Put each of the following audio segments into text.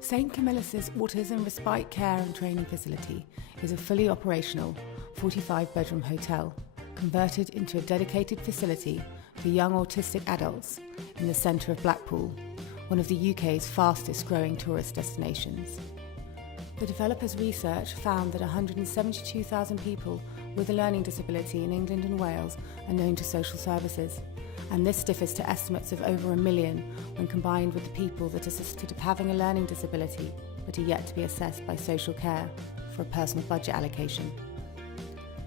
St Camillus' Autism Respite Care and Training Facility is a fully operational 45-bedroom hotel converted into a dedicated facility for young autistic adults in the centre of Blackpool, one of the UK's fastest growing tourist destinations. The developer's research found that 172,000 people with a learning disability in England and Wales are known to social services, and this differs to estimates of over 1 million when combined with the people that are suspected of having a learning disability but are yet to be assessed by social care for a personal budget allocation.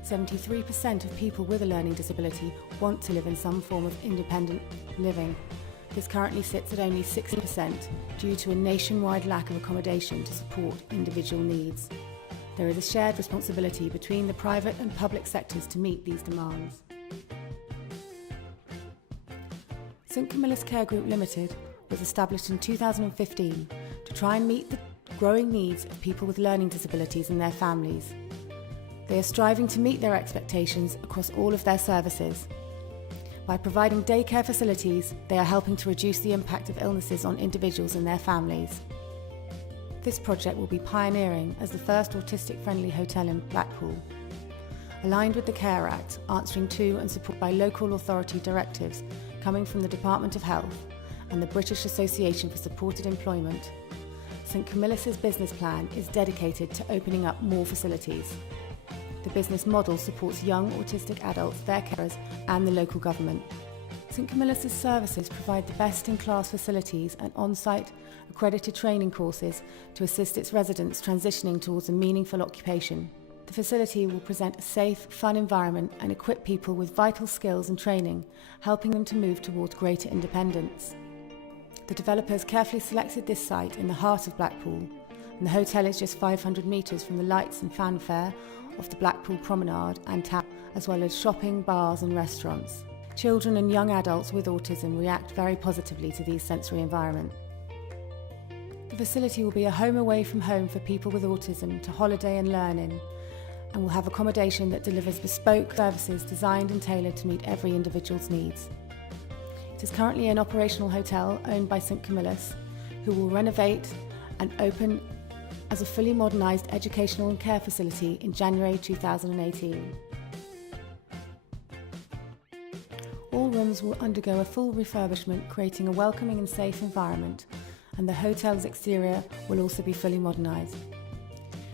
73% of people with a learning disability want to live in some form of independent living. This currently sits at only 60% due to a nationwide lack of accommodation to support individual needs. There is a shared responsibility between the private and public sectors to meet these demands. St Camillus Care Group Limited was established in 2015 to try and meet the growing needs of people with learning disabilities and their families. They are striving to meet their expectations across all of their services. By providing daycare facilities, they are helping to reduce the impact of illnesses on individuals and their families. This project will be pioneering as the first autistic-friendly hotel in Blackpool. Aligned with the Care Act, answering to and supported by local authority directives coming from the Department of Health and the British Association for Supported Employment, St Camillus' business plan is dedicated to opening up more facilities. The business model supports young autistic adults, their carers and the local government. St Camillus' services provide the best-in-class facilities and on-site accredited training courses to assist its residents transitioning towards a meaningful occupation. The facility will present a safe, fun environment and equip people with vital skills and training, helping them to move towards greater independence. The developers carefully selected this site in the heart of Blackpool, and the hotel is just 500 metres from the lights and fanfare of the Blackpool Promenade and Tower, as well as shopping, bars and restaurants. Children and young adults with autism react very positively to these sensory environments. The facility will be a home away from home for people with autism to holiday and learn in, and will have accommodation that delivers bespoke services designed and tailored to meet every individual's needs. It is currently an operational hotel owned by St Camillus, who will renovate and open as a fully modernised educational and care facility in January 2018. All rooms will undergo a full refurbishment, creating a welcoming and safe environment, and the hotel's exterior will also be fully modernised.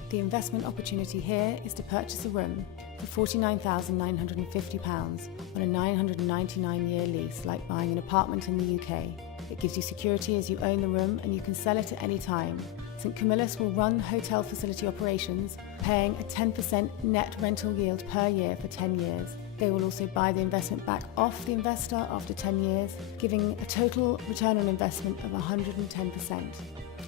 The investment opportunity here is to purchase a room for £49,950 on a 999-year lease, like buying an apartment in the UK. It gives you security as you own the room and you can sell it at any time. St Camillus will run hotel facility operations, paying a 10% net rental yield per year for 10 years. They will also buy the investment back off the investor after 10 years, giving a total return on investment of 110%.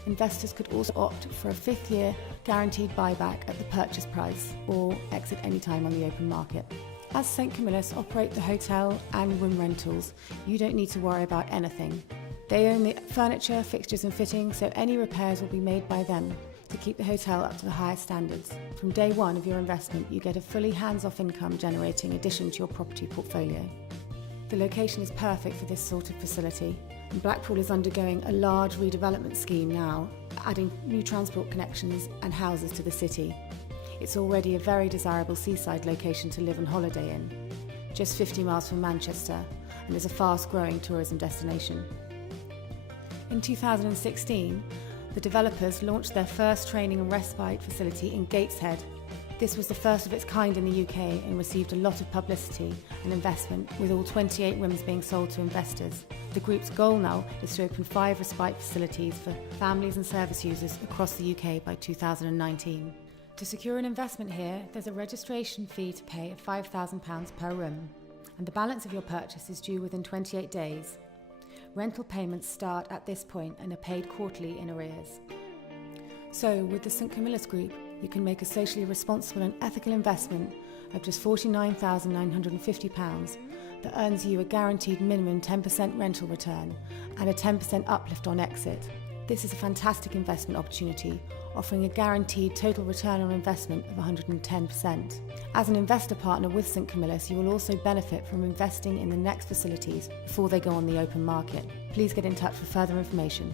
Investors could also opt for a 5th year guaranteed buyback at the purchase price or exit any time on the open market. As St Camillus operate the hotel and room rentals, you don't need to worry about anything. They own the furniture, fixtures and fittings, so any repairs will be made by them to keep the hotel up to the highest standards. From day one of your investment, you get a fully hands-off income generating addition to your property portfolio. The location is perfect for this sort of facility, and Blackpool is undergoing a large redevelopment scheme now, adding new transport connections and houses to the city. It's already a very desirable seaside location to live and holiday in, just 50 miles from Manchester, and is a fast-growing tourism destination. In 2016, the developers launched their first training and respite facility in Gateshead. This was the first of its kind in the UK and received a lot of publicity and investment, with all 28 rooms being sold to investors. The group's goal now is to open 5 respite facilities for families and service users across the UK by 2019. To secure an investment here, there's a registration fee to pay of £5,000 per room, and the balance of your purchase is due within 28 days. Rental payments start at this point and are paid quarterly in arrears. So, with the St Camillus Group, you can make a socially responsible and ethical investment of just £49,950 that earns you a guaranteed minimum 10% rental return and a 10% uplift on exit. This is a fantastic investment opportunity, offering a guaranteed total return on investment of 110%. As an investor partner with St Camillus, you will also benefit from investing in the next facilities before they go on the open market. Please get in touch for further information.